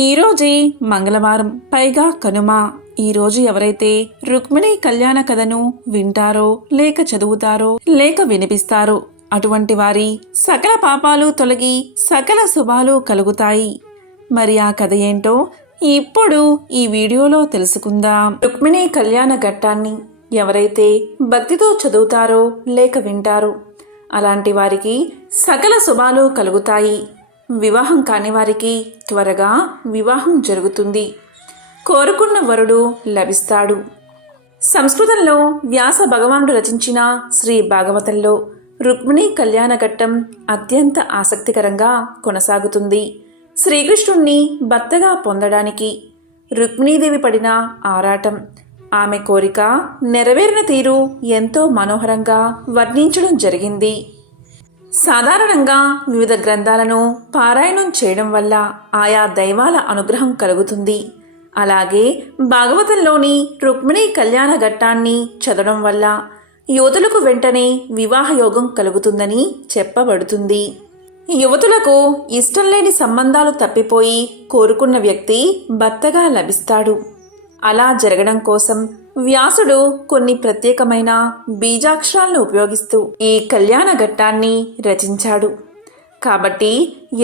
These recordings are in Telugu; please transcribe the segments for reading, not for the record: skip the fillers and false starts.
ఈరోజే మంగళవారం, పైగా కనుమ. ఈరోజు ఎవరైతే రుక్మిణి కళ్యాణ కథను వింటారో, లేక చదువుతారో, లేక వినిపిస్తారో అటువంటి వారి సకల పాపాలు తొలగి సకల శుభాలు కలుగుతాయి. మరి ఆ కథ ఏంటో ఇప్పుడు ఈ వీడియోలో తెలుసుకుందాం. రుక్మిణి కళ్యాణ ఘట్టాన్ని ఎవరైతే భక్తితో చదువుతారో లేక వింటారో అలాంటి వారికి సకల శుభాలు కలుగుతాయి. వివాహం కాని వారికి త్వరగా వివాహం జరుగుతుంది. కోరుకున్న వరుడు లభిస్తాడు. సంస్కృతంలో వ్యాస భగవానుడు రచించిన శ్రీ భాగవతంలో రుక్మిణి కళ్యాణ ఘట్టం అత్యంత ఆసక్తికరంగా కొనసాగుతుంది. శ్రీకృష్ణుణ్ణి భర్తగా పొందడానికి రుక్మిణీదేవి పడిన ఆరాటం, ఆమె కోరిక నెరవేరిన తీరు ఎంతో మనోహరంగా వర్ణించడం జరిగింది. సాధారణంగా వివిధ గ్రంథాలను పారాయణం చేయడం వల్ల ఆయా దైవాల అనుగ్రహం కలుగుతుంది. అలాగే భాగవతంలోని రుక్మిణి కళ్యాణ ఘట్టాన్ని చదవడం వల్ల యువతులకు వెంటనే వివాహ యోగం కలుగుతుందని చెప్పబడుతుంది. యువతులకు ఇష్టం లేని సంబంధాలు తప్పిపోయి కోరుకున్న వ్యక్తి భర్తగా లభిస్తాడు. అలా జరగడం కోసం వ్యాసుడు కొన్ని ప్రత్యేకమైన బీజాక్షరాలను ఉపయోగిస్తూ ఈ కళ్యాణ ఘట్టాన్ని రచించాడు. కాబట్టి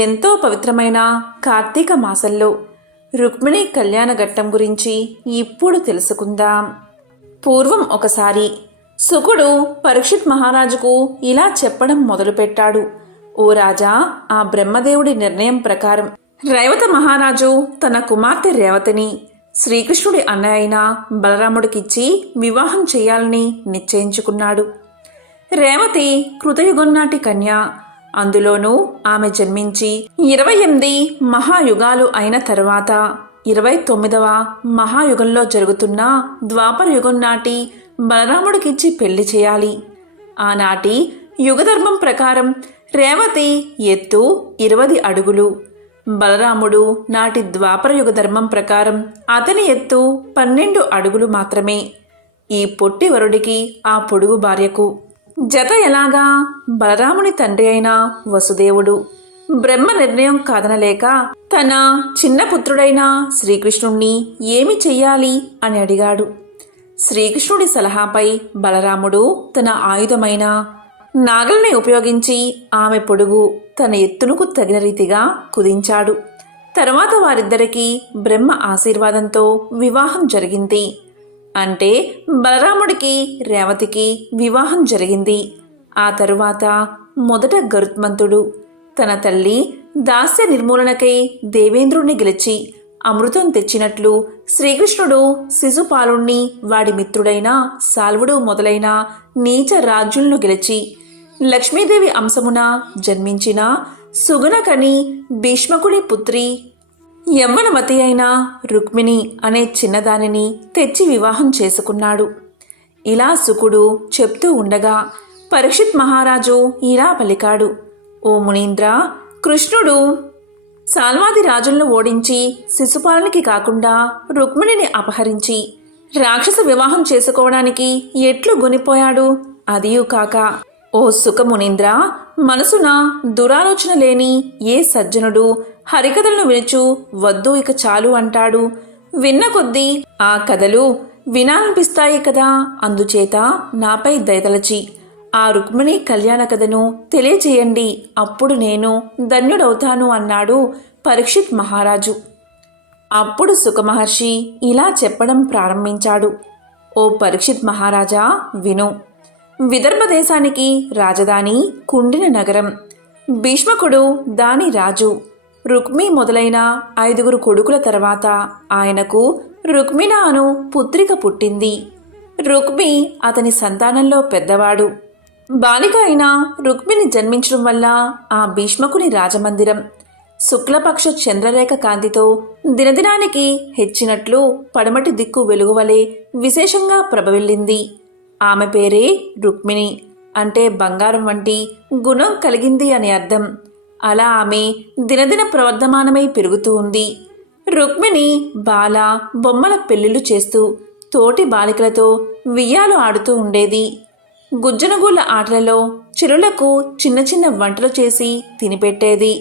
ఎంతో పవిత్రమైన కార్తీక మాసంలో రుక్మిణి కళ్యాణ ఘట్టం గురించి ఇప్పుడు తెలుసుకుందాం. పూర్వం ఒకసారి శుకుడు పరీక్షిత్ మహారాజుకు ఇలా చెప్పడం మొదలుపెట్టాడు. ఓ రాజా, ఆ బ్రహ్మదేవుడి నిర్ణయం ప్రకారం రైవత మహారాజు తన కుమార్తె రేవతిని శ్రీకృష్ణుడి అన్నయ్య అయిన బలరాముడికిచ్చి వివాహం చేయాలని నిశ్చయించుకున్నాడు. రేవతి కృతయుగంనాటి కన్య. అందులోనూ ఆమె జన్మించి 28 మహాయుగాలు అయిన తరువాత 29వ మహాయుగంలో జరుగుతున్న ద్వాపర యుగం నాటి బలరాముడికిచ్చి పెళ్లి చేయాలి. ఆనాటి యుగధర్మం ప్రకారం రేవతి ఎత్తు 20 అడుగులు, బలరాముడు నాటి ద్వాపర యుగ ధర్మం ప్రకారం అతని ఎత్తు 12 అడుగులు మాత్రమే. ఈ పొట్టి వరుడికి ఆ పొడుగు భార్యకు జత ఎలాగా? బలరాముని తండ్రి అయిన వసుదేవుడు బ్రహ్మ నిర్ణయం కాదనలేక తన చిన్న పుత్రుడైన శ్రీకృష్ణుణ్ణి ఏమి చెయ్యాలి అని అడిగాడు. శ్రీకృష్ణుడి సలహాపై బలరాముడు తన ఆయుధమైన నాగల్ని ఉపయోగించి ఆమె పొడుగు తన ఎత్తునకు తగిన రీతిగా కుదించాడు. తర్వాత వారిద్దరికీ బ్రహ్మ ఆశీర్వాదంతో వివాహం జరిగింది. అంటే బలరాముడికి రేవతికి వివాహం జరిగింది. ఆ తరువాత మొదట గరుత్మంతుడు తన తల్లి దాస్య నిర్మూలనకై దేవేంద్రుణ్ణి గెలిచి అమృతం తెచ్చినట్లు శ్రీకృష్ణుడు శిశుపాలుణ్ణి వాడి మిత్రుడైన సాల్వుడు మొదలైన నీచ రాజ్యులను గెలిచి లక్ష్మీదేవి అంశమున జన్మించిన సుగుణకని భీష్మకుని పుత్రి యవ్వనవతి అయిన రుక్మిణి అనే చిన్నదానిని తెచ్చి వివాహం చేసుకున్నాడు. ఇలా శుకుడు చెప్తూ ఉండగా పరీక్షిత్ మహారాజు ఇలా పలికాడు. ఓ మునీంద్ర, కృష్ణుడు సాల్వాది రాజులను ఓడించి శిశుపాలనికి కాకుండా రుక్మిణిని అపహరించి రాక్షస వివాహం చేసుకోవడానికి ఎట్లు గొనిపోయాడు? అదియూ కాక ఓ సుఖమునీంద్ర, మనసున దురాలోచన లేని ఏ సజ్జనుడు హరికథలను వినుచు వద్దు ఇక చాలు అంటాడు. విన్న కొద్దీ ఆ కథలు వినాలనిపిస్తాయి కదా. అందుచేత నాపై దయతలచి ఆ రుక్మిణి కళ్యాణ కథను తెలియచేయండి, అప్పుడు నేను ధన్యుడవుతాను అన్నాడు పరీక్షిత్ మహారాజు. అప్పుడు సుఖమహర్షి ఇలా చెప్పడం ప్రారంభించాడు. ఓ పరీక్షిత్ మహారాజా, విను. విదర్భ దేశానికి రాజధాని కుండిన నగరం. భీష్మకుడు దాని రాజు. రుక్మి మొదలైన 5 కొడుకుల తర్వాత ఆయనకు రుక్మిణ అను పుత్రిక పుట్టింది. రుక్మి అతని సంతానంలో పెద్దవాడు. బాలిక అయిన రుక్మిని జన్మించడం వల్ల ఆ భీష్మకుని రాజమందిరం శుక్లపక్ష చంద్రరేఖ కాంతితో దినదినానికి హెచ్చినట్లు పడమటి దిక్కు వెలుగువలే విశేషంగా ప్రభవిల్లింది. ఆమె పేరే రుక్మిణి, అంటే బంగారం వంటి గుణం కలిగింది అని అర్థం. అలా ఆమె దినదిన ప్రవర్ధమానమై పెరుగుతూ ఉంది. రుక్మిణి బాల బొమ్మల పెళ్లిళ్ళు చేస్తూ తోటి బాలికలతో వియ్యాలు ఆడుతూ ఉండేది. గుజ్జనగూళ్ళ ఆటలలో చిరులకు చిన్న చిన్న వంటలు చేసి తినిపెట్టేది.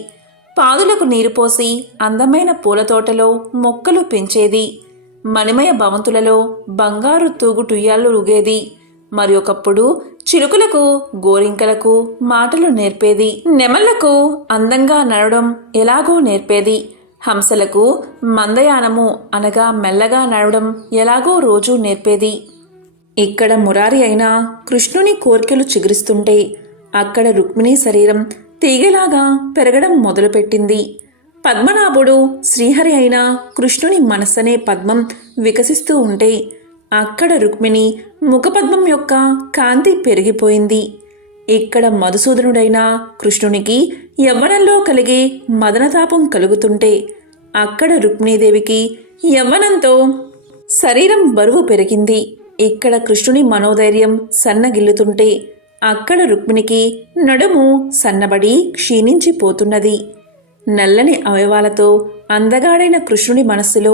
పాదులకు నీరు పోసి అందమైన పూలతోటలో మొక్కలు పెంచేది. మణిమయ భవంతులలో బంగారు తూగుటుయ్యాలు రుగేది. మరి ఒకప్పుడు చిలుకలకు గోరింకలకు మాటలు నేర్పేది. నెమళ్లకు అందంగా నడవడం ఎలాగో నేర్పేది. హంసలకు మందయానము అనగా మెల్లగా నడవడం ఎలాగో రోజూ నేర్పేది. ఇక్కడ మురారి అయినా కృష్ణుని కోర్కెలు చిగురిస్తుంటే అక్కడ రుక్మిణి శరీరం తీగలాగా పెరగడం మొదలుపెట్టింది. పద్మనాభుడు శ్రీహరి అయినా కృష్ణుని మనస్సనే పద్మం వికసిస్తూ ఉంటే అక్కడ రుక్మిణి ముఖపద్మం యొక్క కాంతి పెరిగిపోయింది. ఇక్కడ మధుసూదనుడైన కృష్ణునికి యవ్వనంలో కలిగే మదనతాపం కలుగుతుంటే అక్కడ రుక్మిణీదేవికి యవ్వనంతో శరీరం బరువు పెరిగింది. ఇక్కడ కృష్ణుని మనోధైర్యం సన్నగిల్లుతుంటే అక్కడ రుక్మిణికి నడుము సన్నబడి క్షీణించిపోతున్నది. నల్లని అవయవాలతో అందగాడైన కృష్ణుని మనస్సులో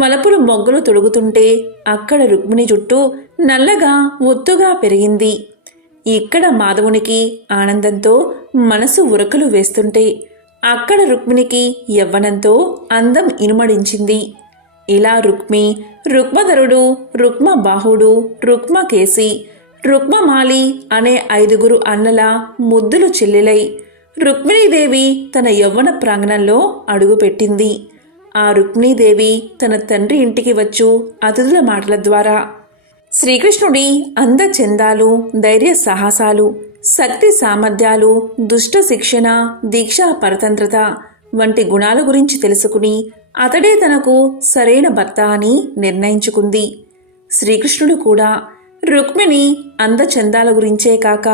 వలపులు మొగ్గలు తొడుగుతుంటే అక్కడ రుక్మిణి జుట్టు నల్లగా ఒత్తుగా పెరిగింది. ఇక్కడ మాధవునికి ఆనందంతో మనసు ఉరకలు వేస్తుంటే అక్కడ రుక్మిణికి యవ్వనంతో అందం ఇనుమడించింది. ఇలా రుక్మధరుడు, రుక్మబాహుడు, రుక్మకేసి, రుక్మమాలి అనే 5 అన్నల ముద్దులు చెల్లెలై రుక్మిణీదేవి తన యవ్వన ప్రాంగణంలో అడుగుపెట్టింది. ఆ రుక్మిణీదేవి తన తండ్రి ఇంటికి వచ్చు అతిథుల మాటల ద్వారా శ్రీకృష్ణుడి అందచందాలు, ధైర్య సాహసాలు, శక్తి సామర్థ్యాలు, దుష్ట శిక్షణ, దీక్షా పరతంత్రత వంటి గుణాల గురించి తెలుసుకుని అతడే తనకు సరైన భర్త అని నిర్ణయించుకుంది. శ్రీకృష్ణుడు కూడా రుక్మిణి అందచందాల గురించే కాక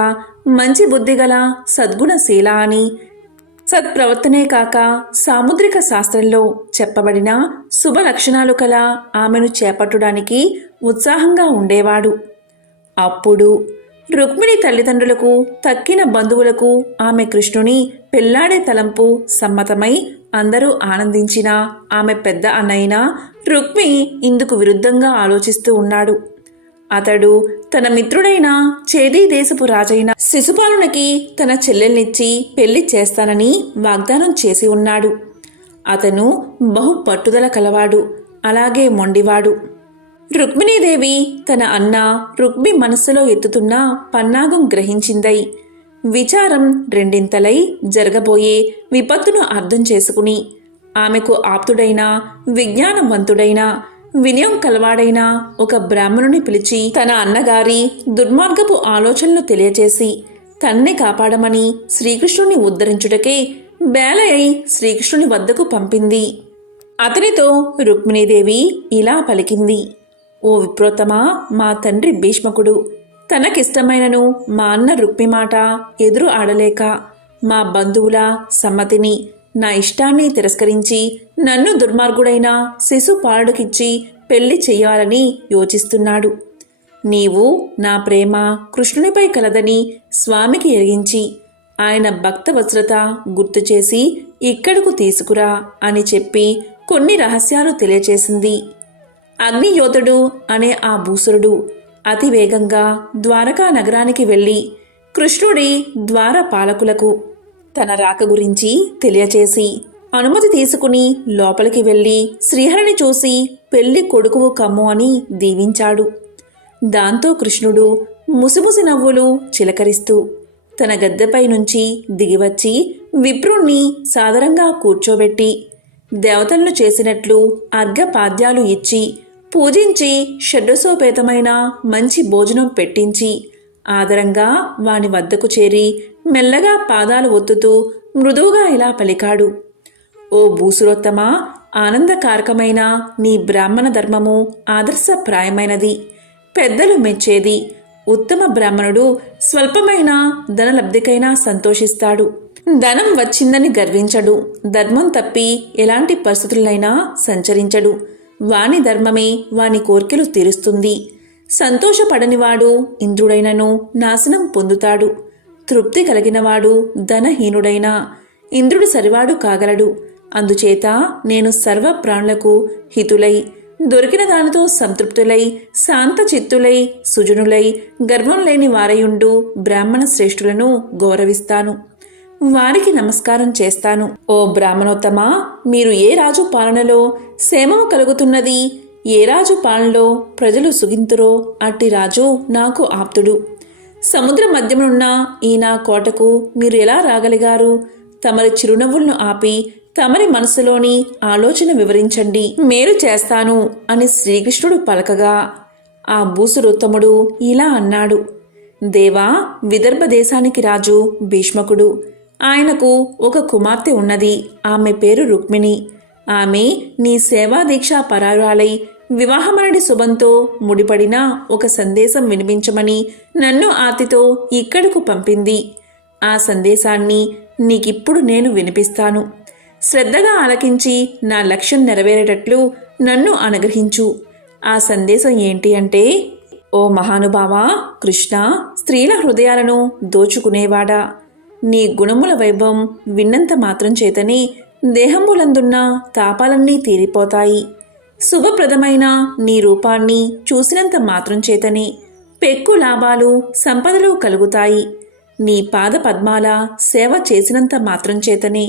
మంచి బుద్ధిగల సద్గుణశీల అని, సత్ప్రవర్తనే కాక సాముద్రిక శాస్త్రంలో చెప్పబడిన శుభ లక్షణాలు కల ఆమెను చేపట్టడానికి ఉత్సాహంగా ఉండేవాడు. అప్పుడు రుక్మిణి తల్లిదండ్రులకు, తక్కిన బంధువులకు ఆమె కృష్ణుని పెళ్లాడే తలంపు సమ్మతమై అందరూ ఆనందించినా ఆమె పెద్ద అన్నయ్యన రుక్మి ఇందుకు విరుద్ధంగా ఆలోచిస్తూ ఉన్నాడు. అతడు తన మిత్రుడైన చేదీ దేశపు రాజైన శిశుపాలునికి తన చెల్లెల్నిచ్చి పెళ్లి చేస్తానని వాగ్దానం చేసి ఉన్నాడు. అతను బహు పట్టుదల కలవాడు, అలాగే మొండివాడు. రుక్మిణీదేవి తన అన్న రుక్మి మనస్సులో ఎత్తుతున్న పన్నాగం గ్రహించిందై విచారం రెండింతలై జరగబోయే విపత్తును అర్థం చేసుకుని ఆమెకు ఆప్తుడైన, విజ్ఞానవంతుడైన, వినయం కలవాడైన ఒక బ్రాహ్మణుని పిలిచి తన అన్నగారి దుర్మార్గపు ఆలోచనలు తెలియచేసి తన్నే కాపాడమని శ్రీకృష్ణుని ఉద్ధరించుటకే బేలై శ్రీకృష్ణుని వద్దకు పంపింది. అతనితో రుక్మిణీదేవి ఇలా పలికింది: ఓ విప్రోత్తమా, మా తండ్రి భీష్మకుడు తనకిష్టమైనను మా అన్న రుక్మి మాట ఎదురు ఆడలేక మా బంధువుల సమ్మతిని, నా ఇష్టాన్ని తిరస్కరించి నన్ను దుర్మార్గుడైన శిశుపాలుడికిచ్చి పెళ్లి చెయ్యాలని యోచిస్తున్నాడు. నీవు నా ప్రేమ కృష్ణునిపై కలదని స్వామికి ఎరిగించి ఆయన భక్తవత్సరత గుర్తు చేసి ఇక్కడకు తీసుకురా అని చెప్పి కొన్ని రహస్యాలు తెలియచేసింది. అగ్నియోధుడు అనే ఆ భూసురుడు అతివేగంగా ద్వారకా నగరానికి వెళ్ళి కృష్ణుడి ద్వారపాలకులకు తన రాక గురించి తెలియచేసి అనుమతి తీసుకుని లోపలికి వెళ్ళి శ్రీహరిని చూసి పెళ్లి కొడుకువు కమ్ము అని దీవించాడు. దాంతో కృష్ణుడు ముసిముసి నవ్వులు చిలకరిస్తూ తన గద్దెపై నుంచి దిగివచ్చి విప్రుణ్ణి సాదరంగా కూర్చోబెట్టి దేవతలను చేసినట్లు అర్ఘ్యపాద్యాలు ఇచ్చి పూజించి షడ్రసోపేతమైన మంచి భోజనం పెట్టించి ఆదరంగా వాని వద్దకు చేరి మెల్లగా పాదాలు ఒత్తుతూ మృదువుగా ఇలా పలికాడు: ఓ భూసురోత్తమా, ఆనందకారకమైన నీ బ్రాహ్మణ ధర్మము ఆదర్శప్రాయమైనది, పెద్దలు మెచ్చేది. ఉత్తమ బ్రాహ్మణుడు స్వల్పమైన ధనలబ్ధికైనా సంతోషిస్తాడు, ధనం వచ్చిందని గర్వించడు, ధర్మం తప్పి ఎలాంటి పరిస్థితులైనా సంచరించడు. వాని ధర్మమే వాని కోర్కెలు తీరుస్తుంది. సంతోషపడనివాడు ఇంద్రుడైనను నాశనం పొందుతాడు. తృప్తి కలిగినవాడు ధనహీనుడైనా ఇంద్రుడు సరివాడు కాగలడు. అందుచేత నేను సర్వ ప్రాణులకు హితులై, దొరికిన దానితో సంతృప్తులై, శాంతచిత్తులై, సుజనులై, గర్వం లేని వారయుండు బ్రాహ్మణ శ్రేష్ఠులను గౌరవిస్తాను. వారికి నమస్కారం చేస్తాను. ఓ బ్రాహ్మణోత్తమా, మీరు ఏ రాజు పాలనలో క్షేమము కలుగుతున్నది, ఏ రాజు పాలనలో ప్రజలు సుఖింతురో అట్టి రాజు నాకు ఆప్తుడు. సముద్ర మధ్యమునున్న ఈ నా కోటకు మీరు ఎలా రాగలిగారు? తమరి చిరునవ్వులను ఆపి తమరి మనసులోని ఆలోచన వివరించండి, మేలు చేస్తాను అని శ్రీకృష్ణుడు పలకగా ఆ భూసురోత్తముడు ఇలా అన్నాడు. దేవా, విదర్భ దేశానికి రాజు భీష్మకుడు. ఆయనకు ఒక కుమార్తె ఉన్నది. ఆమె పేరు రుక్మిణి. ఆమె నీ సేవా దీక్షా పరారాలై వివాహమనడి శుభంతో ముడిపడిన ఒక సందేశం వినిపించమని నన్ను ఆర్తితో ఇక్కడకు పంపింది. ఆ సందేశాన్ని నీకిప్పుడు నేను వినిపిస్తాను. శ్రద్ధగా ఆలకించి నా లక్ష్యం నెరవేరేటట్లు నన్ను అనుగ్రహించు. ఆ సందేశం ఏంటి అంటే, ఓ మహానుభావా కృష్ణ, స్త్రీల హృదయాలను దోచుకునేవాడా, నీ గుణముల వైభవం విన్నంత మాత్రం చేతనే దేహములందున్న తాపాలన్నీ తీరిపోతాయి. శుభప్రదమైన నీ రూపాన్ని చూసినంత మాత్రం చేతనే పెక్కు లాభాలు సంపదలు కలుగుతాయి. నీ పాద పద్మాల సేవ చేసినంత మాత్రం చేతనే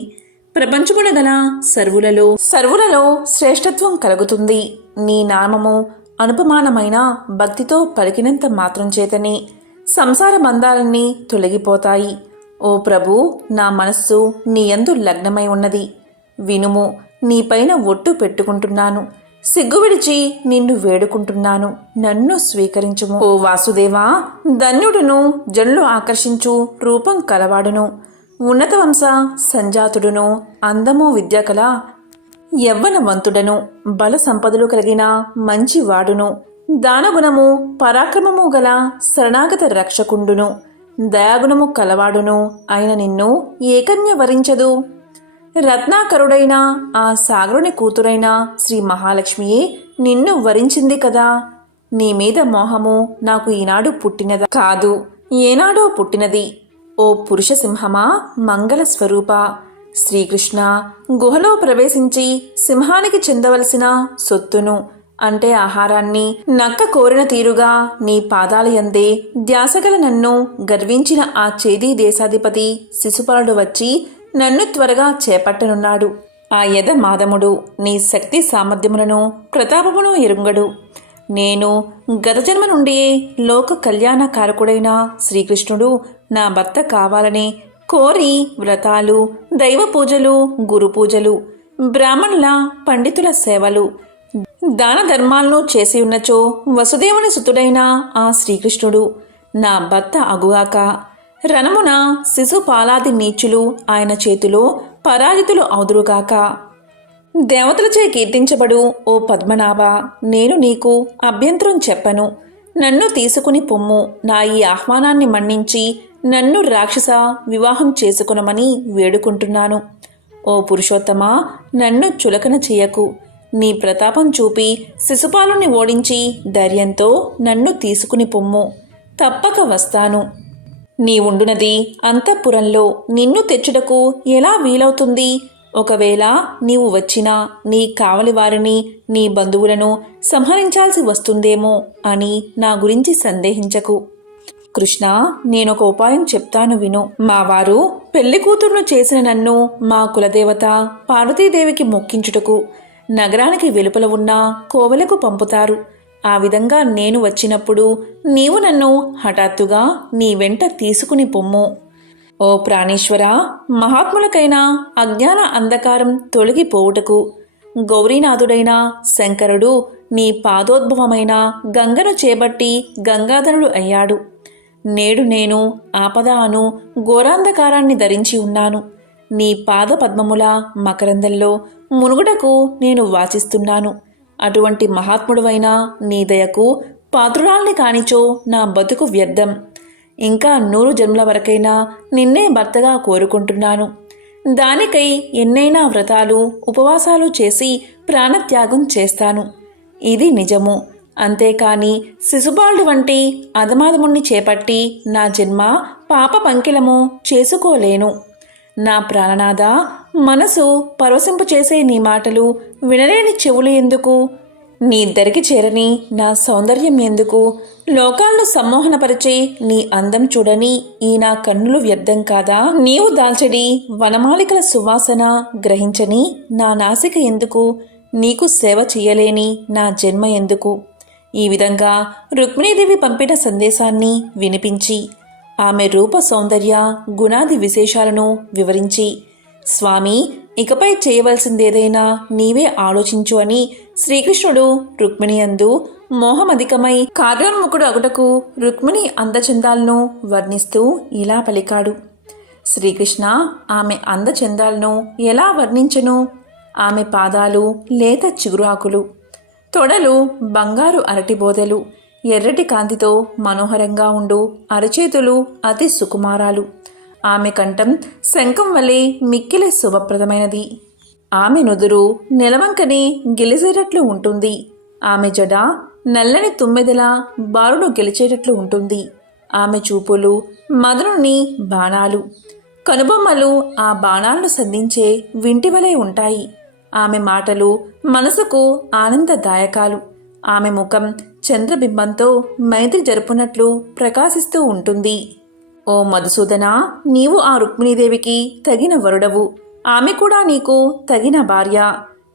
ప్రపంచమున గల సర్వులలో శ్రేష్టత్వం కలుగుతుంది. నీ నామము అనుపమానమైన భక్తితో పలికినంత మాత్రం చేతనే సంసార బంధాలన్నీ తొలగిపోతాయి. ఓ ప్రభు, నా మనస్సు నీ యందు లగ్నమై ఉన్నది. వినుము, నీపైన ఒట్టు పెట్టుకుంటున్నాను. సిగ్గు విడిచి నిన్ను వేడుకుంటున్నాను. నన్ను స్వీకరించుము. ఓ వాసుదేవా, ధన్యుడును, జనులు ఆకర్షించు రూపం కలవాడును, ఉన్నత వంశ సంజాతుడును, అందము విద్య కల యవ్వనవంతుడను, బల సంపదలు కలిగిన మంచివాడును, దానగుణము పరాక్రమము గల శరణాగత రక్షకుండును, దయాగుణము కలవాడును అయిన నిన్ను ఏకన్య వరించదు. రత్నాకరుడైన ఆ సాగరుని కూతురైన శ్రీ మహాలక్ష్మియే నిన్ను వరించింది కదా. నీ మీద మోహము నాకు ఈనాడు పుట్టినదా? కాదు, ఏనాడో పుట్టినది. ఓ పురుష సింహమా, మంగళ స్వరూప శ్రీకృష్ణ, గుహలో ప్రవేశించి సింహానికి చెందవలసిన సొత్తును అంటే ఆహారాన్ని నక్క కోరిన తీరుగా నీ పాదాల యందే ధ్యాసగల నన్ను గర్వించిన ఆ చేదీ దేశాధిపతి శిశుపాలుడు వచ్చి నన్ను త్వరగా చేపట్టనున్నాడు. ఆ యద మాధముడు నీ శక్తి సామర్థ్యములను ప్రతాపమును ఎరుంగడు. నేను గత జన్మ నుండి లోక కళ్యాణకారకుడైన శ్రీకృష్ణుడు నా భర్త కావాలని కోరి వ్రతాలు, దైవ పూజలు, గురు పూజలు, బ్రాహ్మణుల పండితుల సేవలు, దాన ధర్మాలను చేసి ఉన్నచో వసుదేవుని సుతుడైన ఆ శ్రీకృష్ణుడు నా భర్త అగుగాక. రణమున శిశుపాలాది నీచులు ఆయన చేతిలో పరాజితులు అవుదురుగాక. దేవతలచే కీర్తించబడు ఓ పద్మనాభ, నేను నీకు అభ్యంతరం చెప్పను. నన్ను తీసుకుని పొమ్ము. నా ఈ ఆహ్వానాన్ని మన్నించి నన్ను రాక్షస వివాహం చేసుకునమని వేడుకుంటున్నాను. ఓ పురుషోత్తమా, నన్ను చులకన చెయ్యకు. నీ ప్రతాపం చూపి శిశుపాలుని ఓడించి ధైర్యంతో నన్ను తీసుకుని పొమ్ము. తప్పక వస్తాను. నీవుండునది అంతఃపురంలో. నిన్ను తెచ్చుటకు ఎలా వీలవుతుంది? ఒకవేళ నీవు వచ్చినా నీ కావలి వారిని, నీ బంధువులను సంహరించాల్సి వస్తుందేమో అని నా గురించి సందేహించకు. కృష్ణ, నేనొక ఉపాయం చెప్తాను విను. మా వారు పెళ్లి కూతురును చేసిన నన్ను మా కులదేవత పార్వతీదేవికి మొక్కించుటకు నగరానికి వెలుపల ఉన్న కోవెలకు పంపుతారు. ఆ విధంగా నేను వచ్చినప్పుడు నీవు నన్ను హఠాత్తుగా నీ వెంట తీసుకుని పొమ్ము. ఓ ప్రాణేశ్వర, మహాత్ములకైన అజ్ఞాన అంధకారం తొలగిపోవుటకు గౌరీనాథుడైన శంకరుడు నీ పాదోద్భవమైన గంగను చేపట్టి గంగాధరుడు అయ్యాడు. నేడు నేను ఆపద అను ఘోరాంధకారాన్ని ధరించి ఉన్నాను. నీ పాద పద్మముల మకరందంలో మునుగుటకు నేను వాచిస్తున్నాను. అటువంటి మహాత్ముడువైన నీ దయకు పాత్రురాల్ని కానిచో నా బతుకు వ్యర్థం. ఇంకా 100 జన్మల వరకైనా నిన్నే భర్తగా కోరుకుంటున్నాను. దానికై ఎన్నైనా వ్రతాలు, ఉపవాసాలు చేసి ప్రాణత్యాగం చేస్తాను. ఇది నిజము. అంతేకాని శిశుపాలుడు వంటి అధమాధముణ్ణి చేపట్టి నా జన్మ పాప పంకిలము చేసుకోలేను. నా ప్రాణనాథ, మనసు పరవశింపు చేసే నీ మాటలు వినలేని చెవులు ఎందుకు? నీ ఇద్దరికి చేరని నా సౌందర్యం ఎందుకు? లోకాలను సమ్మోహనపరిచే నీ అందం చూడని ఈ నా కన్నులు వ్యర్థం కాదా? నీవు దాల్చడి వనమాలికల సువాసన గ్రహించని నా నాసిక ఎందుకు? నీకు సేవ చెయ్యలేని నా జన్మ ఎందుకు? ఈ విధంగా రుక్మిణీదేవి పంపిన సందేశాన్ని వినిపించి ఆమె రూప సౌందర్య గుణాది విశేషాలను వివరించి, స్వామి, ఇకపై చేయవలసిందేదైనా నీవే ఆలోచించు అని శ్రీకృష్ణుడు రుక్మిణి యందు మోహమధికమై కార్యోన్ముఖుడు అగుటకు రుక్మిణి అందచందాలను వర్ణిస్తూ ఇలా పలికాడు. శ్రీకృష్ణ, ఆమె అందచందాలను ఎలా వర్ణించను? ఆమె పాదాలు లేత చిగురాకులు, తొడలు బంగారు అరటిబోదెలు, ఎర్రటి కాంతితో మనోహరంగా ఉండు అరచేతులు అతి సుకుమారాలు. ఆమె కంఠం శంఖం వలె మిక్కిలి శుభప్రదమైనది. ఆమె నుదురు నెలవంకని గెలిచేటట్లు ఉంటుంది. ఆమె జడ నల్లని తుమ్మెదల బారును గెలిచేటట్లు ఉంటుంది. ఆమె చూపులు మదనుని బాణాలు, కనుబొమ్మలు ఆ బాణాలను సంధించే వింటివలే ఉంటాయి. ఆమె మాటలు మనసుకు ఆనందదాయకాలు. ఆమె ముఖం చంద్రబింబంతో మైత్రి జరుపునట్లు ప్రకాశిస్తూ ఉంటుంది. ఓ మధుసూదన, నీవు ఆ రుక్మిణీదేవికి తగిన వరుడవు. ఆమె కూడా నీకు తగిన భార్య.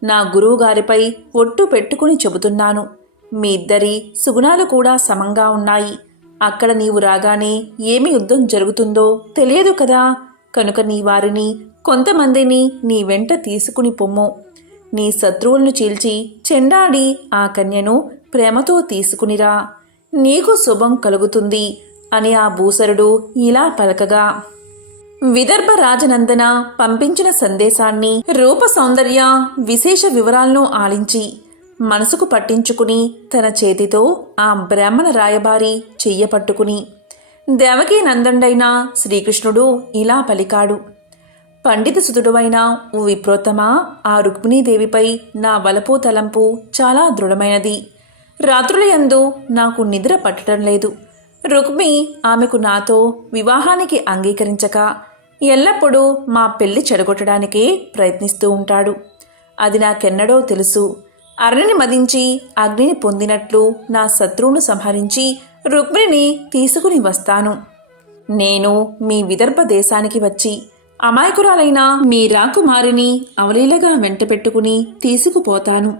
నా గురువుగారిపై ఒట్టు పెట్టుకుని చెబుతున్నాను. మీ ఇద్దరి సుగుణాలు కూడా సమంగా ఉన్నాయి. అక్కడ నీవు రాగానే ఏమి యుద్ధం జరుగుతుందో తెలియదు కదా. కనుక నీ వారిని కొంతమందిని నీ వెంట తీసుకుని పొమ్ము. నీ శత్రువులను చీల్చి చెండాడి ఆ కన్యను ప్రేమతో తీసుకునిరా. నీకు శుభం కలుగుతుంది అని ఆ భూసరుడు ఇలా పలకగా, విదర్భ రాజనందన పంపించిన సందేశాన్ని రూప సౌందర్య విశేష వివరాలను ఆలించి మనసుకు పట్టించుకుని తన చేతితో ఆ బ్రాహ్మణ రాయబారి చెయ్య పట్టుకుని దేవకీ నందండైన శ్రీకృష్ణుడు ఇలా పలికాడు. పండిత సుతుడువైన ఓ విప్రోత్తమా, ఆ రుక్మిణీదేవిపై నా వలపు తలంపు చాలా దృఢమైనది. రాత్రులయందు నాకు నిద్ర పట్టడం లేదు. రుక్మి ఆమెకు నాతో వివాహానికి అంగీకరించక ఎల్లప్పుడూ మా పెళ్లి చెడగొట్టడానికే ప్రయత్నిస్తూ ఉంటాడు. అది నాకెన్నడో తెలుసు. అరణిని మదించి అగ్నిని పొందినట్లు నా శత్రువును సంహరించి రుక్మిణిని తీసుకుని వస్తాను. నేను మీ విదర్భ దేశానికి వచ్చి అమాయకురాలైన మీ రాకుమారిని అవలీలగా వెంటపెట్టుకుని తీసుకుపోతాను.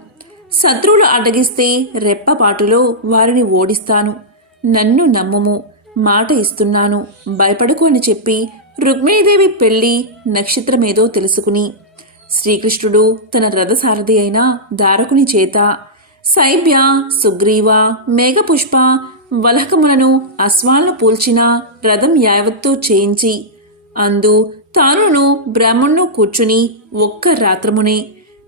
శత్రువులు అడ్డగిస్తే రెప్పపాటులో వారిని ఓడిస్తాను. నన్ను నమ్ముము, మాట ఇస్తున్నాను, భయపడుకు అని చెప్పి రుక్మిణీదేవి పెళ్లి నక్షత్రమేదో తెలుసుకుని శ్రీకృష్ణుడు తన రథసారథి అయిన దారకుని చేత శైబ్య, సుగ్రీవ, మేఘపుష్ప, వలహకములను అశ్వాలను పూల్చిన రథం యావత్తూ చేయించి అందు తానును బ్రాహ్మణ్ణు కూర్చుని ఒక్క రాత్రమునే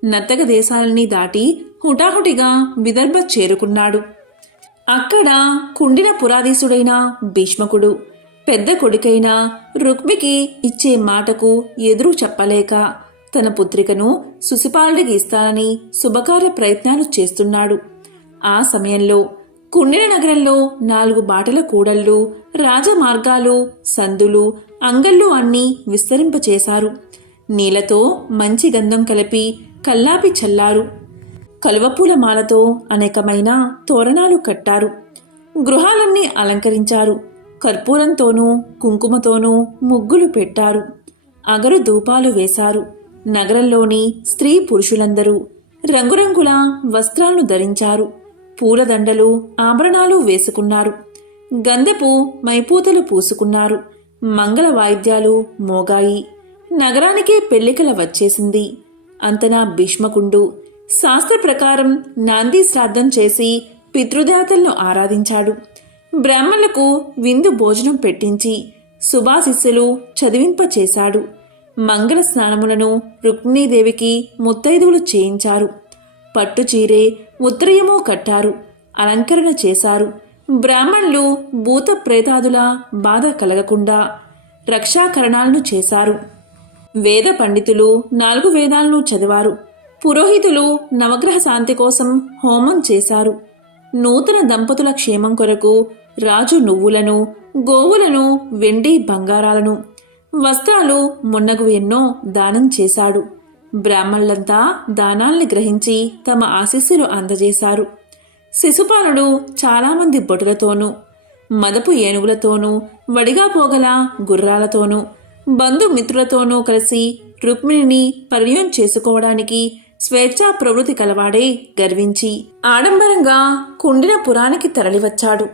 నత్తగ దేశాలని దాటి హుటాహుటిగా విదర్భ చేరుకున్నాడు. అక్కడ కుండిన పురాధీసుడైన భీష్మకుడు పెద్ద కొడుకైన రుక్మికి ఇచ్చే మాటకు ఎదురు చెప్పలేక తన పుత్రికను సుశిపాలుడికి ఇస్తానని శుభకార్య ప్రయత్నాలు చేస్తున్నాడు. ఆ సమయంలో కుండిన నగరంలో 4 బాటల కూడళ్ళు, రాజమార్గాలు, సందులు, అంగళ్ళు అన్నీ విస్తరింపచేశారు. నీళ్లతో మంచి గంధం కలిపి కల్లాపి చల్లారు. కలువపూల మాలతో అనేకమైన తోరణాలు కట్టారు. గృహాలన్నీ అలంకరించారు. కర్పూరంతోనూ కుంకుమతోనూ ముగ్గులు పెట్టారు. అగరు ధూపాలు వేశారు. నగరంలోని స్త్రీ పురుషులందరూ రంగురంగుల వస్త్రాలను ధరించారు. పూలదండలు, ఆభరణాలు వేసుకున్నారు. గంధపు మైపూతలు పూసుకున్నారు. మంగళ వాయిద్యాలు మోగాయి. నగరానికే పెళ్లికల వచ్చేసింది. అంతనా భీష్మకుండు శాస్త్ర ప్రకారం నాంది శ్రాద్ధం చేసి పితృదేవతలను ఆరాధించాడు. బ్రాహ్మణులకు విందు భోజనం పెట్టించి శుభాశిస్సులు చదివింపచేశాడు. మంగళ స్నానములను రుక్మిణీదేవికి ముత్తైదువులు చేయించారు. పట్టుచీరే ఉత్తరయమో కట్టారు. అలంకరణ చేశారు. బ్రాహ్మణులు భూత ప్రేతాదుల బాధ కలగకుండా రక్షాకరణాలను చేశారు. వేద పండితులు 4 వేదాలను చదివారు. పురోహితులు నవగ్రహ శాంతి కోసం హోమం చేశారు. నూతన దంపతుల క్షేమం కొరకు రాజు నువ్వులను, గోవులను, వెండి బంగారాలను, వస్త్రాలు, మున్నగు ఎన్నో దానం చేశాడు. బ్రాహ్మణులంతా దానాల్ని గ్రహించి తమ ఆశీస్సులు అందజేశారు. శిశుపాలుడు చాలామంది భటులతోనూ, మదపు ఏనుగులతోనూ, వడిగా పోగల గుర్రాలతోనూ, బంధుమిత్రులతోనూ కలిసి రుక్మిణిని పరిణయం చేసుకోవడానికి స్వేచ్ఛా ప్రవృత్తి కలవాడే గర్వించి ఆడంబరంగా కుండిన పురానికి తరలివచ్చాడు.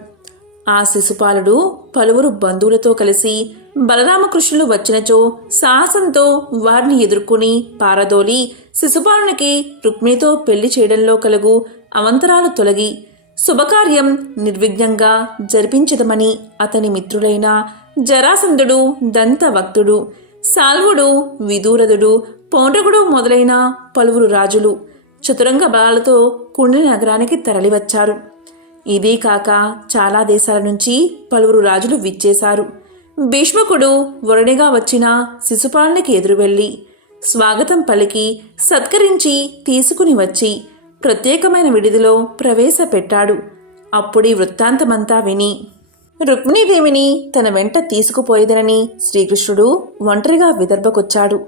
ఆ శిశుపాలుడు పలువురు బంధువులతో కలిసి బలరామకృష్ణులు వచ్చినచో సాహసంతో వారిని ఎదుర్కొని పారదోలి శిశుపాలునికి రుక్మిణితో పెళ్లి చేయడంలో కలుగు అవంతరాలు తొలగి శుభకార్యం నిర్విఘ్నంగా జరిపించదమని అతని మిత్రులైన జరాసంధుడు, దంతవక్తుడు, సాల్వుడు, విదూరదుడు, పౌండ్రకుడు మొదలైన పలువురు రాజులు చతురంగ బలాలతో కుండిన నగరానికి తరలివచ్చారు. ఇదే కాక చాలా దేశాల నుంచి పలువురు రాజులు విచ్చేశారు. భీష్మకుడు వరుణిగా వచ్చిన శిశుపాలునికి ఎదురువెళ్ళి స్వాగతం పలికి సత్కరించి తీసుకుని వచ్చి ప్రత్యేకమైన విడిదిలో ప్రవేశపెట్టాడు. అప్పుడీ వృత్తాంతమంతా విని రుక్మిణీదేవిని తన వెంట తీసుకుపోయేదనని శ్రీకృష్ణుడు ఒంటరిగా విదర్భకొచ్చాడు.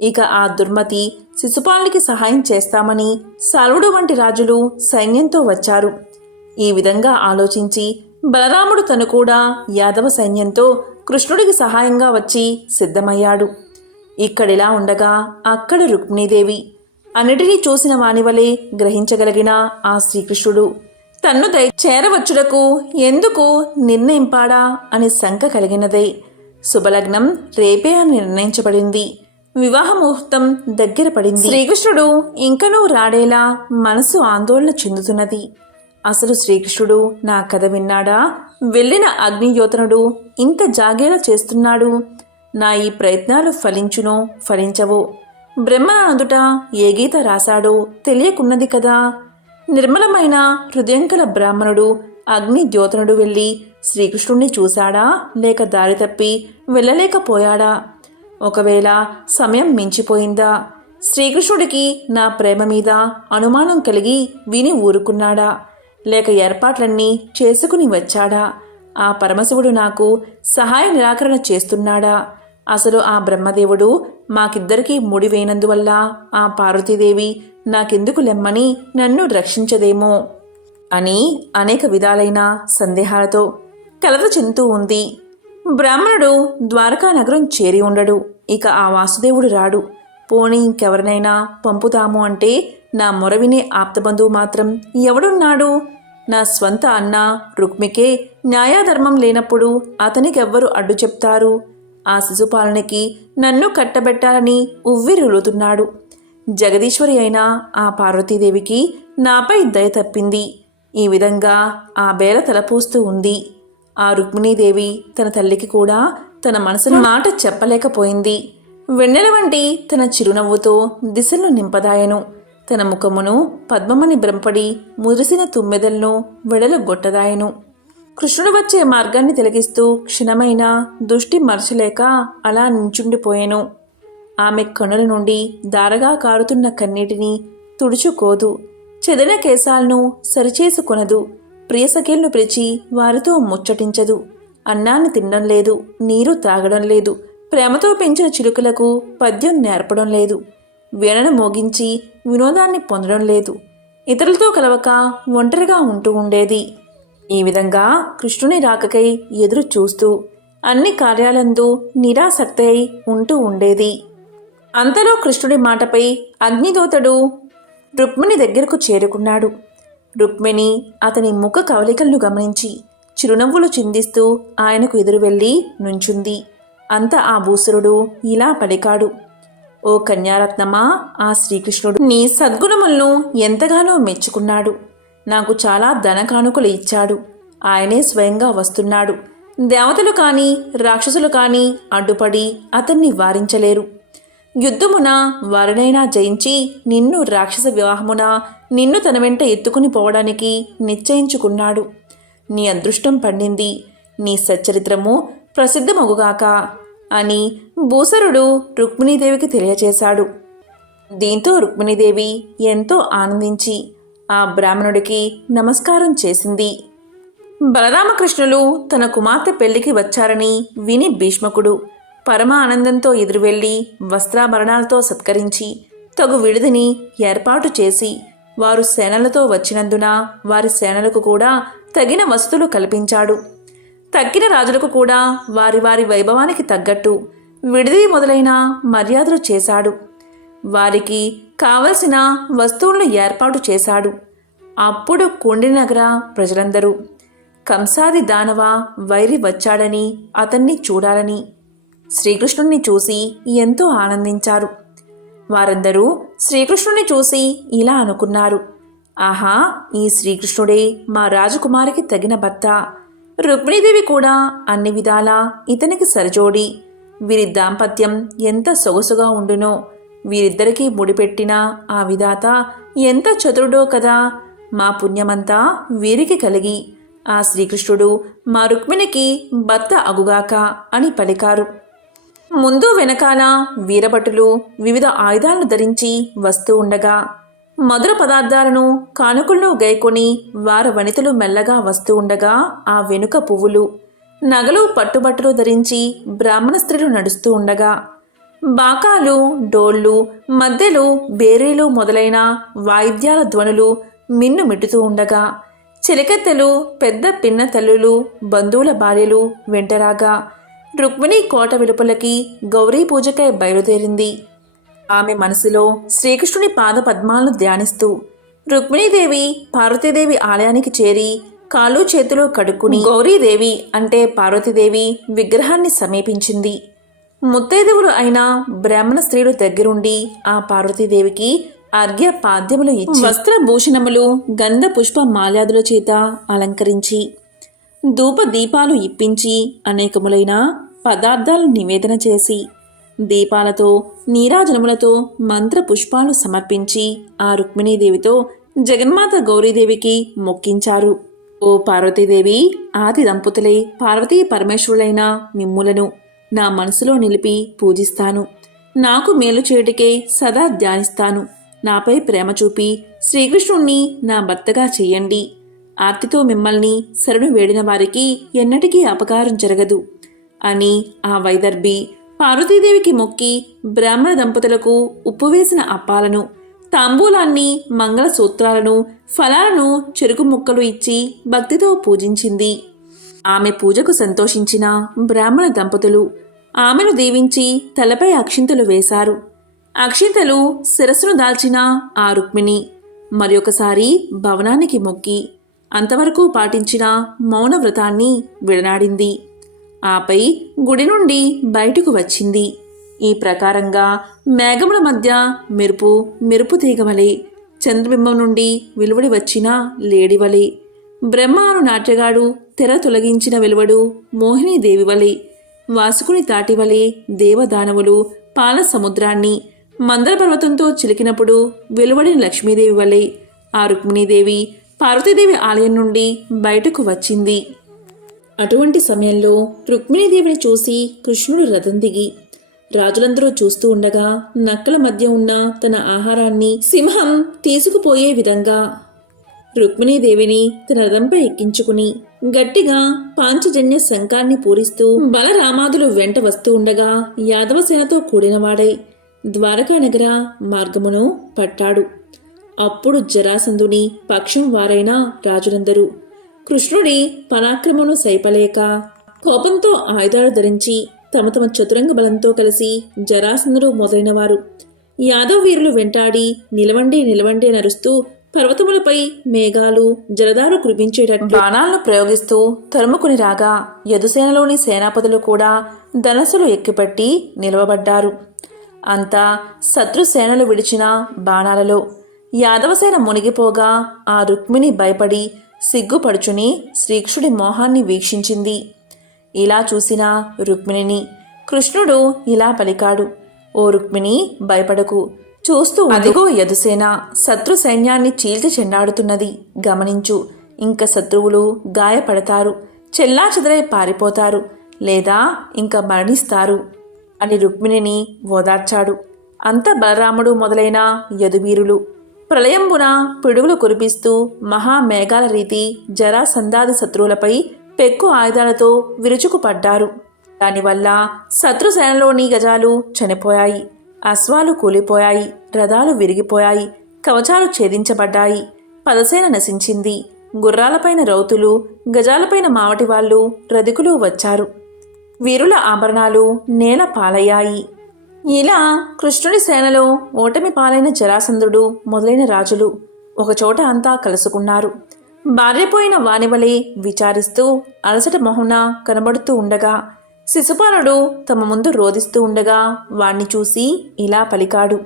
ఇక ఆ దుర్మతి శిశుపాలునికి సహాయం చేస్తామని సాల్వుడు వంటి రాజులు సైన్యంతో వచ్చారు. ఈ విధంగా ఆలోచించి బలరాముడు తను కూడా యాదవ సైన్యంతో కృష్ణుడికి సహాయంగా వచ్చి సిద్ధమయ్యాడు. ఇక్కడిలా ఉండగా అక్కడ రుక్మిణీదేవి అన్నిటినీ చూసిన వానివలే గ్రహించగలిగిన ఆ శ్రీకృష్ణుడు తన్ను చేరవచ్చుటకు ఎందుకు నిర్ణయింపాడా అని శంక కలిగినదే. శుభలగ్నం రేపే అని నిర్ణయించబడింది. వివాహ ముహూర్తం దగ్గర పడింది. శ్రీకృష్ణుడు ఇంకనూ రాడేలా మనసు ఆందోళన చెందుతున్నది. అసలు శ్రీకృష్ణుడు నా కథ విన్నాడా? వెళ్ళిన అగ్నియోతనుడు ఇంత జాగేలా చేస్తున్నాడు. నా ఈ ప్రయత్నాలు ఫలించునో ఫలించవో? బ్రహ్మ అందుట ఏ గీత రాశాడో తెలియకున్నది కదా. నిర్మలమైన హృదయం కల బ్రాహ్మణుడు అగ్నిద్యోతనుడు వెళ్ళి శ్రీకృష్ణుణ్ణి చూశాడా లేక దారి తప్పి వెళ్ళలేకపోయాడా? ఒకవేళ సమయం మించిపోయిందా? శ్రీకృష్ణుడికి నా ప్రేమ మీద అనుమానం కలిగి విని ఊరుకున్నాడా లేక ఏర్పాట్లన్నీ చేసుకుని వచ్చాడా? ఆ పరమశివుడు నాకు సహాయ నిరాకరణ చేస్తున్నాడా? అసలు ఆ బ్రహ్మదేవుడు మాకిద్దరికీ ముడివేనందువల్ల ఆ పార్వతీదేవి నాకెందుకు లెమ్మని నన్ను రక్షించదేమో అని అనేక విధాలైన సందేహాలతో కలత చెందుతూ ఉంది. బ్రాహ్మణుడు ద్వారకా నగరం చేరి ఉండడు. ఇక ఆ వాసుదేవుడు రాడు. పోనీ ఇంకెవరినైనా పంపుతాము అంటే నా మొర వినే ఆప్తబంధువు మాత్రం ఎవడున్నాడు? నా స్వంత అన్న రుక్మికే న్యాయధర్మం లేనప్పుడు అతనికెవ్వరు అడ్డు చెప్తారు? ఆ శిశుపాలనకి నన్ను కట్టబెట్టాలని ఉవ్విరులుతున్నాడు. జగదీశ్వరి అయిన ఆ పార్వతీదేవికి నాపై దయ తప్పింది. ఈ విధంగా ఆ బేల తలపూస్తూ ఉంది. ఆ రుక్మిణీదేవి తన తల్లికి కూడా తన మనసులో మాట చెప్పలేకపోయింది. వెన్నెల వంటి తన చిరునవ్వుతో దిశలను నింపదాయను. తన ముఖమును పద్మమని బ్రంపడి మురిసిన తుమ్మెదలను వెడలగొట్టదాయను. కృష్ణుడు వచ్చే మార్గాన్ని తిలకిస్తూ క్షణమైన దృష్టి మరచలేక అలా నించుండిపోయాను. ఆమె కనుల నుండి దారగా కారుతున్న కన్నీటిని తుడుచుకోదు. చెదిన కేశాలను సరిచేసుకొనదు. ప్రియసఖీలను పిలిచి వారితో ముచ్చటించదు. అన్నాన్ని తినడం లేదు, నీరు త్రాగడం లేదు, ప్రేమతో పెంచిన చిలుకలకు పద్యం నేర్పడం లేదు, వీణను మోగించి వినోదాన్ని పొందడం లేదు. ఇతరులతో కలవక ఒంటరిగా ఉంటూ ఉండేది. ఈ విధంగా కృష్ణుని రాకకై ఎదురు చూస్తూ అన్ని కార్యాలందు నిరాసక్తి అయి ఉంటూ ఉండేది. అంతలో కృష్ణుడి మాటపై అగ్నిదోతడు రుక్మిణి దగ్గరకు చేరుకున్నాడు. రుక్మిణి అతని ముఖ కవలికలను గమనించి చిరునవ్వులు చిందిస్తూ ఆయనకు ఎదురు వెళ్ళి నుంచుంది. అంత ఆ భూసురుడు ఇలా పలికాడు. ఓ కన్యారత్నమా, ఆ శ్రీకృష్ణుడు నీ సద్గుణములను ఎంతగానో మెచ్చుకున్నాడు. నాకు చాలా ధన కానుకలు ఇచ్చాడు. ఆయనే స్వయంగా వస్తున్నాడు. దేవతలు కానీ రాక్షసులు కానీ అడ్డుపడి అతన్ని వారించలేరు. యుద్ధమున వారినైనా జయించి నిన్ను రాక్షస వివాహమున నిన్ను తన వెంట ఎత్తుకుని పోవడానికి నిశ్చయించుకున్నాడు. నీ అదృష్టం పండింది. నీ సచ్చరిత్రము ప్రసిద్ధమగుగాక అని భూసరుడు రుక్మిణీదేవికి తెలియచేశాడు. దీంతో రుక్మిణీదేవి ఎంతో ఆనందించి ఆ బ్రాహ్మణుడికి నమస్కారం చేసింది. బలరామకృష్ణులు తన కుమార్తె పెళ్లికి వచ్చారని విని భీష్మకుడు పరమ ఆనందంతో ఎదురువెళ్ళి వస్త్రాభరణాలతో సత్కరించి తగు విడిదిని ఏర్పాటు చేసి వారు సేనలతో వచ్చినందున వారి సేనలకు కూడా తగిన వసతులు కల్పించాడు. తక్కిన రాజులకు కూడా వారి వారి వైభవానికి తగ్గట్టు విడిది మొదలైన మర్యాదలు చేశాడు. వారికి కావలసిన వస్తువులను ఏర్పాటు చేశాడు. అప్పుడు కుండినగర ప్రజలందరూ కంసాది దానవ వైరి వచ్చాడని అతన్ని చూడాలని శ్రీకృష్ణుణ్ణి చూసి ఎంతో ఆనందించారు. వారందరూ శ్రీకృష్ణుని చూసి ఇలా అనుకున్నారు, ఆహా, ఈ శ్రీకృష్ణుడే మా రాజకుమారికి తగిన భర్త. రుక్మిణీదేవి కూడా అన్ని విధాలా ఇతనికి సరిజోడి. వీరి దాంపత్యం ఎంత సొగసుగా ఉండునో. వీరిద్దరికీ ముడిపెట్టిన ఆ విధాత ఎంత చతురుడో కదా. మా పుణ్యమంతా వీరికి కలిగి ఆ శ్రీకృష్ణుడు మా రుక్మిణికి భర్త అగుగాక అని పలికారు. ముందు వెనకాల వీరభటులు వివిధ ఆయుధాలను ధరించి వస్తూ ఉండగా మధుర పదార్థాలను కానుకలను గైకొని వార వనితలు మెల్లగా వస్తూ ఉండగా ఆ వెనుక పువ్వులు నగలు పట్టుబట్టలు ధరించి బ్రాహ్మణ స్త్రీలు నడుస్తూ ఉండగా బాకాలు, డోళ్ళు, మద్దెలు, బేరీలు మొదలైన వాయిద్యాల ధ్వనులు మిన్ను మిట్టుతూ ఉండగా చిలకెత్తెలు, పెద్ద పిన్న తల్లులు, బంధువుల భార్యలు వెంటరాగా రుక్మిణి కోట వెలుపలకి గౌరీ పూజకై బయలుదేరింది. ఆమె మనసులో శ్రీకృష్ణుని పాద పద్మాలను ధ్యానిస్తూ రుక్మిణీదేవి పార్వతీదేవి ఆలయానికి చేరి కాళ్ళు చేతులు కడుక్కుని గౌరీదేవి అంటే పార్వతీదేవి విగ్రహాన్ని సమీపించింది. ముత్తైదువులు అయిన బ్రాహ్మణ స్త్రీలు దగ్గరుండి ఆ పార్వతీదేవికి అర్ఘ్య పాద్యములు ఇచ్చి వస్త్రభూషణములు గంధ పుష్ప మాల్యాదుల చేత అలంకరించి ధూప దీపాలు ఇప్పించి అనేకములైన పదార్థాలు నివేదన చేసి దీపాలతో నీరాజనములతో మంత్ర పుష్పాలు సమర్పించి ఆ రుక్మిణీదేవితో జగన్మాత గౌరీదేవికి మొక్కించారు. ఓ పార్వతీదేవి, ఆది దంపతులే పార్వతీ పరమేశ్వరులైన మిమ్ములను నా మనసులో నిలిపి పూజిస్తాను. నాకు మేలు చేయుటకే సదా ధ్యానిస్తాను. నాపై ప్రేమ చూపి శ్రీకృష్ణుణ్ణి నా భర్తగా చెయ్యండి. ఆర్తితో మిమ్మల్ని శరణు వేడిన వారికి ఎన్నటికీ అపకారం జరగదు అని ఆ వైదర్భి పార్వతీదేవికి మొక్కి బ్రాహ్మణ దంపతులకు ఉప్పు వేసిన అప్పాలను, తాంబూలాన్ని, మంగళసూత్రాలను, ఫలాలను, చెరుకు ముక్కలు ఇచ్చి భక్తితో పూజించింది. ఆమె పూజకు సంతోషించిన బ్రాహ్మణ దంపతులు ఆమెను దీవించి తలపై అక్షింతలు వేశారు. అక్షింతలు శిరస్సును దాల్చిన ఆ రుక్మిణి మరొకసారి భవనానికి మొక్కి అంతవరకు పాటించిన మౌన వ్రతాన్ని విడనాడింది. ఆపై గుడి నుండి బయటకు వచ్చింది. ఈ ప్రకారంగా మేఘముల మధ్య మెరుపు తీగవలే, చంద్రబింబం నుండి వెలువడి వచ్చిన లేడివలే, బ్రహ్మాను నాట్యగాడు తెర తొలగించిన వెలువడు మోహినీదేవి వలె, వాసుకుని తాటివలే దేవదానవులు పాల సముద్రాన్ని మందర పర్వతంతో చిలికినప్పుడు వెలువడిన లక్ష్మీదేవి వలె ఆ రుక్మిణీదేవి పార్వతీదేవి ఆలయం నుండి బయటకు వచ్చింది. అటువంటి సమయంలో రుక్మిణీదేవిని చూసి కృష్ణుడు రథం దిగి రాజులందరూ చూస్తూ ఉండగా నక్కల మధ్య ఉన్న తన ఆహారాన్ని సింహం తీసుకుపోయే విధంగా రుక్మిణీదేవిని తన రథంపై ఎక్కించుకుని గట్టిగా పాంచజన్య శంఖాన్ని పూరిస్తూ బలరామాదులు వెంట వస్తూ ఉండగా యాదవసేనతో కూడినవాడై ద్వారకా నగర మార్గమును పట్టాడు. అప్పుడు జరాసంధుని పక్షం వారైన రాజులందరూ కృష్ణుడి పరాక్రమను సైపలేక కోపంతో ఆయుధాలు ధరించి తమ తమ చతురంగ బలంతో కలిసి జరాసంధుడు మొదలైన వారు యాదవ వీరులు వెంటాడి నిలవండి నిలవండి నరుస్తూ పర్వతములపై మేఘాలు జలదారు కురిపించేటట్టు బాణాలను ప్రయోగిస్తూ తరుముకుని రాగా యదుసేనలోని సేనాపతులు కూడా ధనస్సులు ఎక్కిపట్టి నిలవబడ్డారు. అంతా శత్రుసేనలు విడిచిన బాణాలలో యాదవసేన మునిగిపోగా ఆ రుక్మిణి భయపడి సిగ్గుపడుచుని శ్రీకృష్ణుడి మోహాన్ని వీక్షించింది. ఇలా చూసిన రుక్మిణిని కృష్ణుడు ఇలా పలికాడు, ఓ రుక్మిణి, భయపడకు. చూస్తూ అదిగో యదుసేన శత్రు సైన్యాన్ని చీల్చి చెండాడుతున్నది, గమనించు. ఇంక శత్రువులు గాయపడతారు, చెల్లాచెదరై పారిపోతారు, లేదా ఇంకా మరణిస్తారు అని రుక్మిణిని ఓదార్చాడు. అంత బలరాముడు మొదలైన యదువీరులు ప్రళయంబున పిడుగులు కురిపిస్తూ మహామేఘాల రీతి జరాసంధాది శత్రువులపై పెక్కు ఆయుధాలతో విరుచుకుపడ్డారు. దానివల్ల శత్రుసేనలోని గజాలు చనిపోయాయి, అశ్వాలు కూలిపోయాయి, రథాలు విరిగిపోయాయి, కవచాలు ఛేదించబడ్డాయి, పదసేన నశించింది. గుర్రాలపైన రౌతులు, గజాలపైన మావటివాళ్లు, రధికులు వచ్చారు. వీరుల ఆభరణాలు నేల పాలయ్యాయి. ఇలా కృష్ణుడి సేనలో ఓటమి పాలైన జరాసంధుడు మొదలైన రాజులు ఒకచోట అంతా కలుసుకున్నారు. భార్యపోయిన వానివలే విచారిస్తూ అలసట మొహున కనబడుతూ ఉండగా శిశుపాలుడు తమ ముందు రోదిస్తూ ఉండగా వాణ్ణి చూసి ఇలా పలికాడు: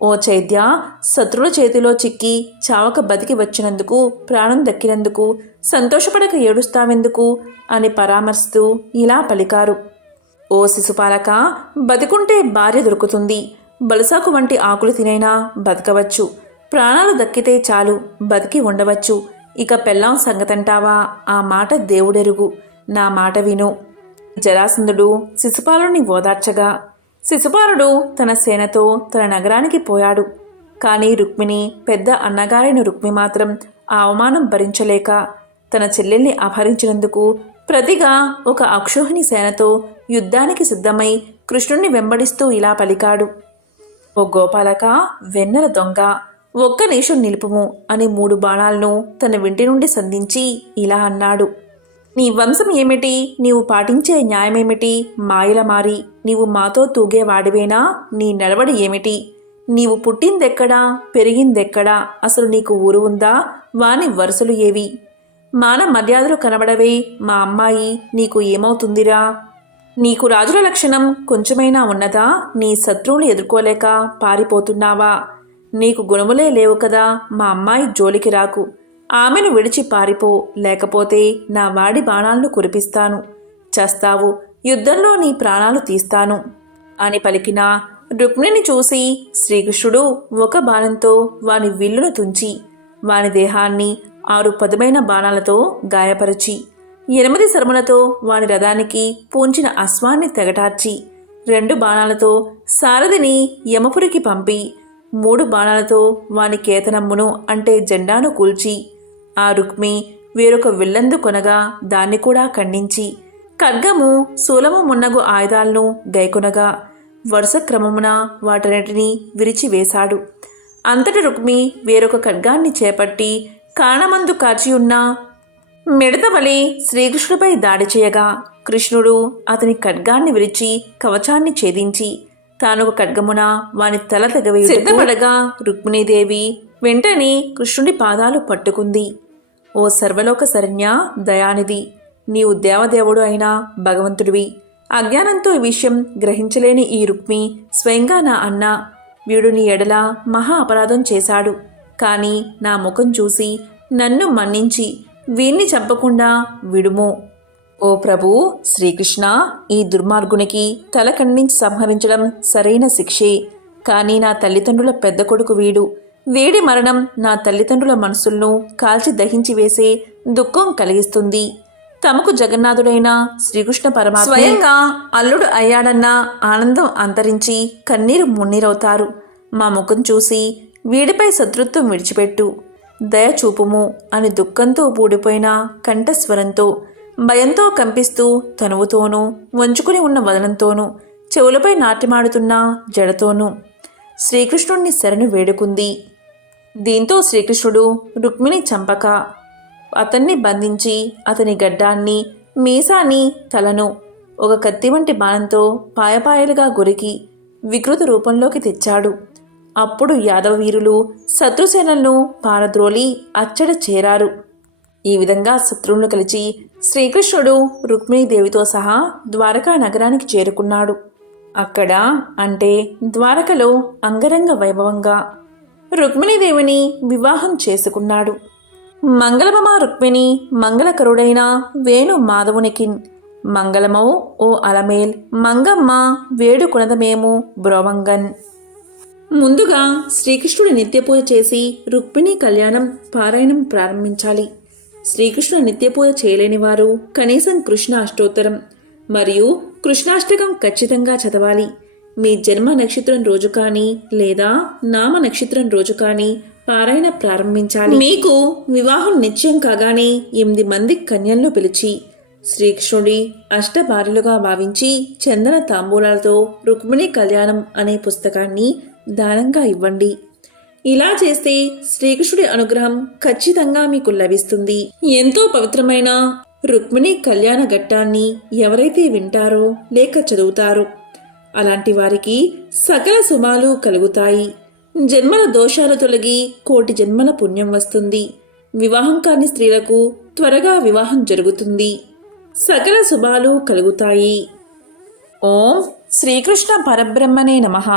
ఓ చైద్య, శత్రుల చేతిలో చిక్కి చావక బతికి వచ్చినందుకు, ప్రాణం దక్కినందుకు సంతోషపడక ఏడుస్తావెందుకు అని పరామర్శిస్తూ ఇలా పలికారు: ఓ శిశుపాలక, బతికుంటే భార్య దొరుకుతుంది, బలసాకు వంటి ఆకులు తినైనా బతకవచ్చు, ప్రాణాలు దక్కితే చాలు బతికి ఉండవచ్చు. ఇక పెళ్ళాం సంగతంటావా? ఆ మాట దేవుడెరుగు, నా మాట విను. జరాసంధుడు శిశుపాలుని ఓదార్చగా శిశుపాలుడు తన సేనతో తన నగరానికి పోయాడు. కానీ రుక్మిణి, పెద్ద అన్నగారైన రుక్మి మాత్రం ఆ అవమానం భరించలేక తన చెల్లెల్ని అపహరించినందుకు ప్రతిగా ఒక అక్షోహిణి సేనతో యుద్ధానికి సిద్ధమై కృష్ణుణ్ణి వెంబడిస్తూ ఇలా పలికాడు: ఓ గోపాలక, వెన్నెల దొంగ, ఒక్క నిమిషం నిలుపుము అని 3 బాణాలను తన వింటి నుండి సంధించి ఇలా అన్నాడు: నీ వంశం ఏమిటి? నీవు పాటించే న్యాయమేమిటి? మాయల మారి నీవు మాతో తూగేవాడివేనా? నీ నడవడి ఏమిటి? నీవు పుట్టిందెక్కడా, పెరిగిందెక్కడా? అసలు నీకు ఊరు ఉందా? వాని వరుసలు ఏవి? మాన మర్యాదలు కనబడవే? మా అమ్మాయి నీకు ఏమవుతుందిరా? నీకు రాజుల లక్షణం కొంచెమైనా ఉన్నదా? నీ శత్రువులు ఎదుర్కోలేక పారిపోతున్నావా? నీకు గుణములే లేవు కదా? మా అమ్మాయి జోలికి రాకు, ఆమెను విడిచి పారిపో, లేకపోతే నా వాడి బాణాలను కురిపిస్తాను, చస్తావు, యుద్ధంలో నీ ప్రాణాలు తీస్తాను అని పలికిన రుక్మిణిని చూసి శ్రీకృష్ణుడు ఒక బాణంతో వాని విల్లును తుంచి వాని దేహాన్ని 6 పదుమైన బాణాలతో గాయపరచి 8 శరములతో వాని రథానికి పూంచిన అశ్వాన్ని తెగటార్చి 2 బాణాలతో సారథిని యమపురికి పంపి 3 బాణాలతో వాని కేతనమ్మును అంటే జెండాను కూల్చి ఆ రుక్మి వేరొక విల్లందు కొనగా దాన్ని కూడా ఖండించి ఖడ్గము, శూలము మున్నగు ఆయుధాలను గైకొనగా వరుస క్రమమున వాటన్నిటినీ విరిచివేశాడు. అంతటి రుక్మి వేరొక ఖడ్గాన్ని చేపట్టి కాణమందు కాచియున్న మిడతవలి శ్రీకృష్ణుడిపై దాడి చేయగా కృష్ణుడు అతని ఖడ్గాన్ని విరిచి కవచాన్ని ఛేదించి తానొక ఖడ్గమున వాని తల తెగవేసి సిద్ధపడగా రుక్మిణీదేవి వెంటనే కృష్ణుడి పాదాలు పట్టుకుంది. ఓ సర్వలోక శరణ్య, దయానిధి, నీవు దేవదేవుడు అయిన భగవంతుడివి. అజ్ఞానంతో ఈ విషయం గ్రహించలేని ఈ రుక్మి స్వయంగా నా అన్న. వీడు నీ ఎడల మహా అపరాధం చేశాడు. కానీ నా ముఖం చూసి నన్ను మన్నించి వీణ్ణి చంపకుండా విడుము. ఓ ప్రభు శ్రీకృష్ణ, ఈ దుర్మార్గునికి తల ఖండించి సంహరించడం సరైన శిక్షే. కానీ నా తల్లిదండ్రుల పెద్ద కొడుకు వీడి మరణం నా తల్లిదండ్రుల మనసులను కాల్చి దహించి వేసే దుఃఖం కలిగిస్తుంది. తమకు జగన్నాథుడైన శ్రీకృష్ణ పరమాత్మ స్వయంగా అల్లుడు అయ్యాడన్న ఆనందం అంతరించి కన్నీరు మున్నీరవుతారు. మా ముఖం చూసి వీడిపై శత్రుత్వం విడిచిపెట్టు, దయ చూపుము అని దుఃఖంతో పూడిపోయిన కంఠస్వరంతో, భయంతో కంపిస్తూ తనువుతోనూ, వంచుకుని ఉన్న వదనంతోనూ, చెవులపై నాట్యమాడుతున్న జడతోనూ శ్రీకృష్ణుణ్ణి శరణు వేడుకుంది. దీంతో శ్రీకృష్ణుడు రుక్మిణి చంపక అతన్ని బంధించి అతని గడ్డాన్ని, మీసాన్ని, తలను ఒక కత్తి వంటి బాణంతో పాయపాయలుగా గొరికి వికృత రూపంలోకి తెచ్చాడు. అప్పుడు యాదవ వీరులు శత్రుసేనలను పారద్రోలి అచ్చట చేరారు. ఈ విధంగా శత్రువులను కలిసి శ్రీకృష్ణుడు రుక్మిణీదేవితో సహా ద్వారకా నగరానికి చేరుకున్నాడు. అక్కడ అంటే ద్వారకలో అంగరంగ వైభవంగా రుక్మిణీదేవిని వివాహం చేసుకున్నాడు. మంగళమమా రుక్మిణి మంగళకరుడైన వేణు మాధవునికిన్ మంగళమౌ ఓ అలమేల్ మంగమ్మ వేడుకొనదమేము బ్రోవంగన్. ముందుగా శ్రీకృష్ణుడి నిత్యపూజ చేసి రుక్మిణి కళ్యాణం పారాయణం ప్రారంభించాలి. శ్రీకృష్ణుడు నిత్యపూజ చేయలేని వారు కనీసం కృష్ణ అష్టోత్తరం మరియు కృష్ణాష్టకం ఖచ్చితంగా చదవాలి. మీ జన్మ నక్షత్రం రోజు కానీ లేదా నామ నక్షత్రం రోజు కానీ పారాయణ ప్రారంభించాలి. మీకు వివాహం నిశ్చయం కాగానే 8 మంది కన్యలను పిలిచి శ్రీకృష్ణుడి అష్టభార్యలుగా భావించి చందన తాంబూలాలతో రుక్మిణి కళ్యాణం అనే పుస్తకాన్ని దానంగా ఇవ్వండి. ఇలా చేస్తే శ్రీకృష్ణుడి అనుగ్రహం ఖచ్చితంగా మీకు లభిస్తుంది. ఎంతో పవిత్రమైన రుక్మిణి కళ్యాణ ఘట్టాన్ని ఎవరైతే వింటారో లేక చదువుతారో అలాంటి వారికి సకల శుభాలు కలుగుతాయి. జన్మల దోషాలు తొలగి కోటి జన్మల పుణ్యం వస్తుంది. వివాహం కాని స్త్రీలకు త్వరగా వివాహం జరుగుతుంది. సకల శుభాలు కలుగుతాయి. ఓం శ్రీకృష్ణ పరబ్రహ్మణే నమః.